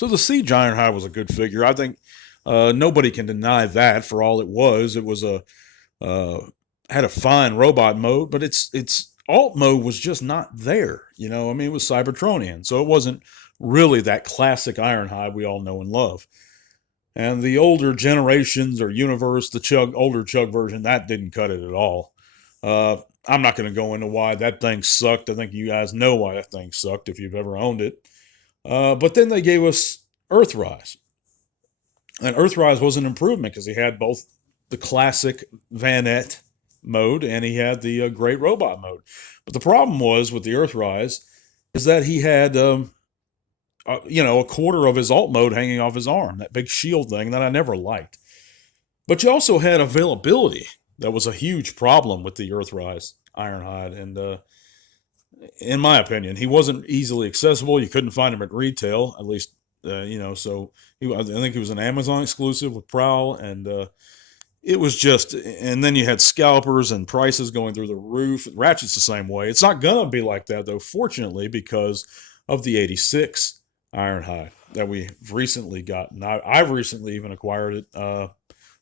So the Siege Ironhide was a good figure. I think nobody can deny that for all it was. It was a uh, had a fine robot mode, but its alt mode was just not there. I mean, it was Cybertronian, so it wasn't really that classic Ironhide we all know and love. And the older generations or universe, the older Chug version, that didn't cut it at all. Uh, I'm not going to go into why that thing sucked. I think you guys know why that thing sucked if you've ever owned it. But then they gave us Earthrise. And Earthrise was an improvement because he had both the classic Vanette mode and he had the Great Robot mode. But the problem was with the Earthrise is that he had, a quarter of his alt mode hanging off his arm, that big shield thing that I never liked. But you also had availability. That was a huge problem with the Earthrise Ironhide. And in my opinion, he wasn't easily accessible. You couldn't find him at retail, at least, so I think he was an Amazon exclusive with Prowl. And it was just, and then you had scalpers and prices going through the roof. Ratchet's the same way. It's not going to be like that, though, fortunately, because of the 86 Ironhide that we've recently gotten. I've recently even acquired it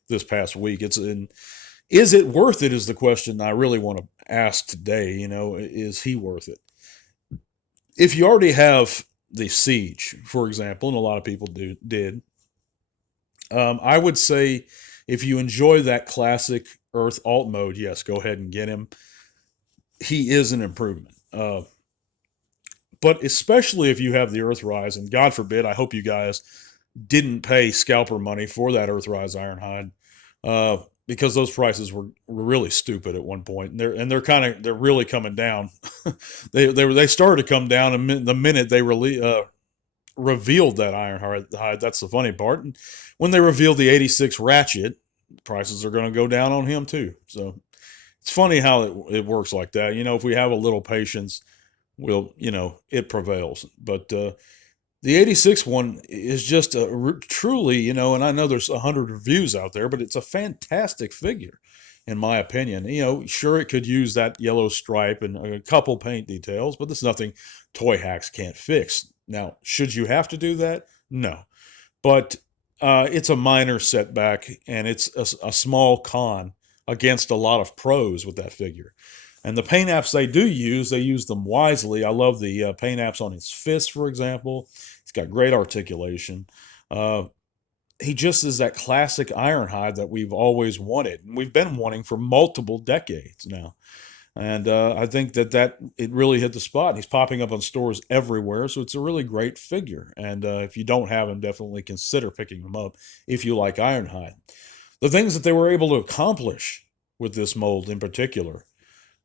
this past week. Is it worth it is the question I really want to ask today. Is he worth it? If you already have the Siege, for example, and a lot of people did, I would say if you enjoy that classic Earth alt mode, yes, go ahead and get him. He is an improvement. But especially if you have the Earthrise, and God forbid, I hope you guys didn't pay scalper money for that Earthrise Ironhide, because those prices were really stupid at one point, and they're really coming down. they started to come down the minute they revealed that Ironhide. That's the funny part. And when they revealed the 86 Ratchet, prices are going to go down on him too. So it's funny how it works like that. If we have a little patience, it prevails. But the 86 one is just truly, and I know there's 100 reviews out there, but it's a fantastic figure, in my opinion. Sure, it could use that yellow stripe and a couple paint details, but there's nothing Toy Hacks can't fix. Now, should you have to do that? No. But it's a minor setback, and it's a small con against a lot of pros with that figure. And the paint apps they use them wisely. I love the paint apps on his fist, for example. He's got great articulation. He just is that classic Ironhide that we've always wanted, and we've been wanting for multiple decades now. And I think that it really hit the spot. He's popping up on stores everywhere, so it's a really great figure. And if you don't have him, definitely consider picking him up if you like Ironhide. The things that they were able to accomplish with this mold in particular,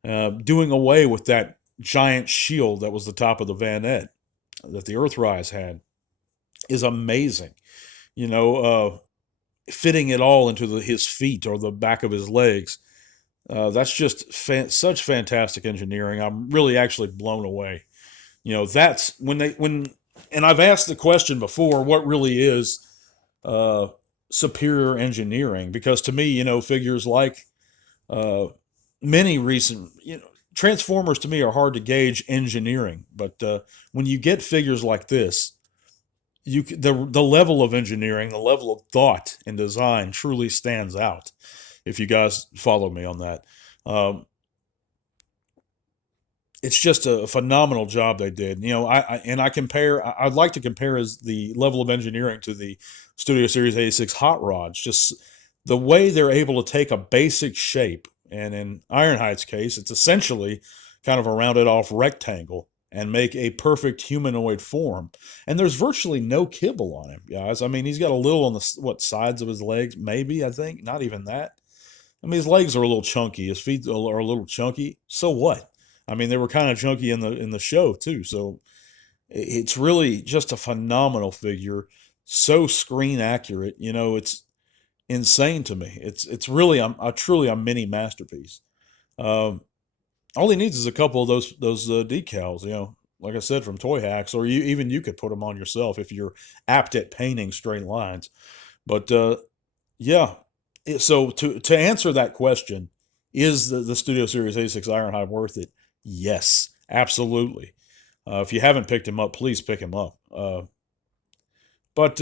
doing away with that giant shield that was the top of the Vanette that the Earthrise had, is amazing. Fitting it all into his feet or the back of his legs. That's just such fantastic engineering. I'm really actually blown away. That's and I've asked the question before, what really is superior engineering? Because to me, figures like uh, many recent, Transformers to me are hard to gauge engineering, but when you get figures like this, the level of engineering, the level of thought and design truly stands out. If you guys follow me on that, um, it's just a phenomenal job they did. I compare. I'd like to compare the level of engineering to the Studio Series 86 Hot Rods. Just the way they're able to take a basic shape, and in Ironhide's case, it's essentially kind of a rounded off rectangle, and make a perfect humanoid form. And there's virtually no kibble on him, guys. I mean, he's got a little on the sides of his legs, maybe, I think, not even that. I mean, his legs are a little chunky. His feet are a little chunky. So what? I mean, they were kind of chunky in the show too. So it's really just a phenomenal figure. So screen accurate. It's insane to me. It's really truly a mini masterpiece. Um, all he needs is a couple of those decals. Like I said, from Toy Hacks, or you could put them on yourself if you're apt at painting straight lines. But yeah, so to answer that question, is the Studio Series A6 Ironhide worth it? Yes, absolutely. If you haven't picked him up, please pick him up. But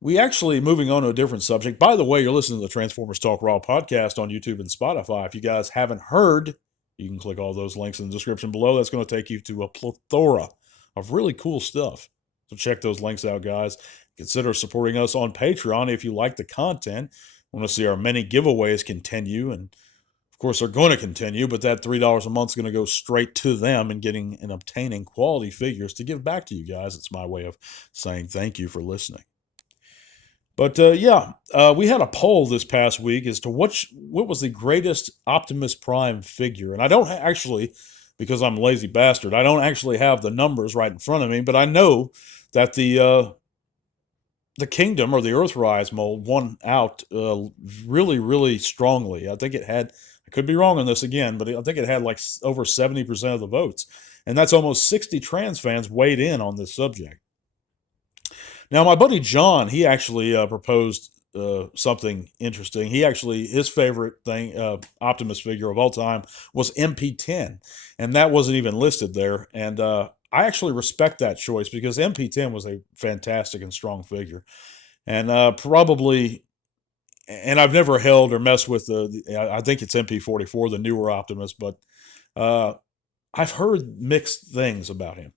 we actually, moving on to a different subject. By the way, you're listening to the Transformers Talk Raw podcast on YouTube and Spotify. If you guys haven't heard, you can click all those links in the description below. That's going to take you to a plethora of really cool stuff. So check those links out, guys. Consider supporting us on Patreon if you like the content. Want to see our many giveaways continue, and of course they're going to continue, but that $3 a month is going to go straight to them and getting and obtaining quality figures to give back to you guys. It's my way of saying thank you for listening. But we had a poll this past week as to what was the greatest Optimus Prime figure. And I don't actually, because I'm a lazy bastard, I don't actually have the numbers right in front of me, but I know that the Kingdom or the Earthrise mold won out really, really strongly. I think it had, I could be wrong on this again, but I think it had like over 70% of the votes. And that's almost 60 trans fans weighed in on this subject. Now, my buddy John, he actually proposed something interesting. His favorite Optimus figure of all time was MP10, and that wasn't even listed there. And I actually respect that choice because MP10 was a fantastic and strong figure. And and I've never held or messed with I think it's MP44, the newer Optimus, but I've heard mixed things about him.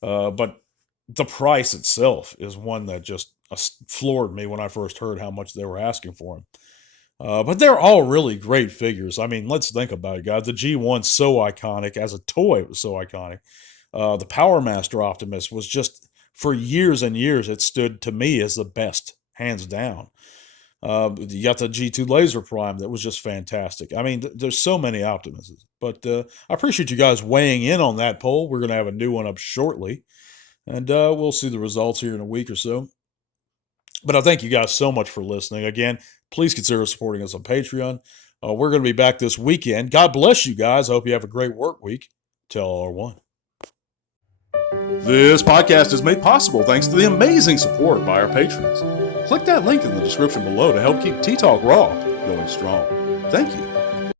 But the price itself is one that just floored me when I first heard how much they were asking for him. But they're all really great figures. I mean, let's think about it, guys. The G1's so iconic. As a toy, it was so iconic. The Power Master Optimus was just, for years and years, it stood to me as the best, hands down. You got the G2 Laser Prime that was just fantastic. I mean, there's so many Optimuses. But I appreciate you guys weighing in on that poll. We're going to have a new one up shortly. And we'll see the results here in a week or so. But I thank you guys so much for listening. Again, please consider supporting us on Patreon. We're going to be back this weekend. God bless you guys. I hope you have a great work week. Tell R1. This podcast is made possible thanks to the amazing support by our patrons. Click that link in the description below to help keep T-Talk Raw going strong. Thank you.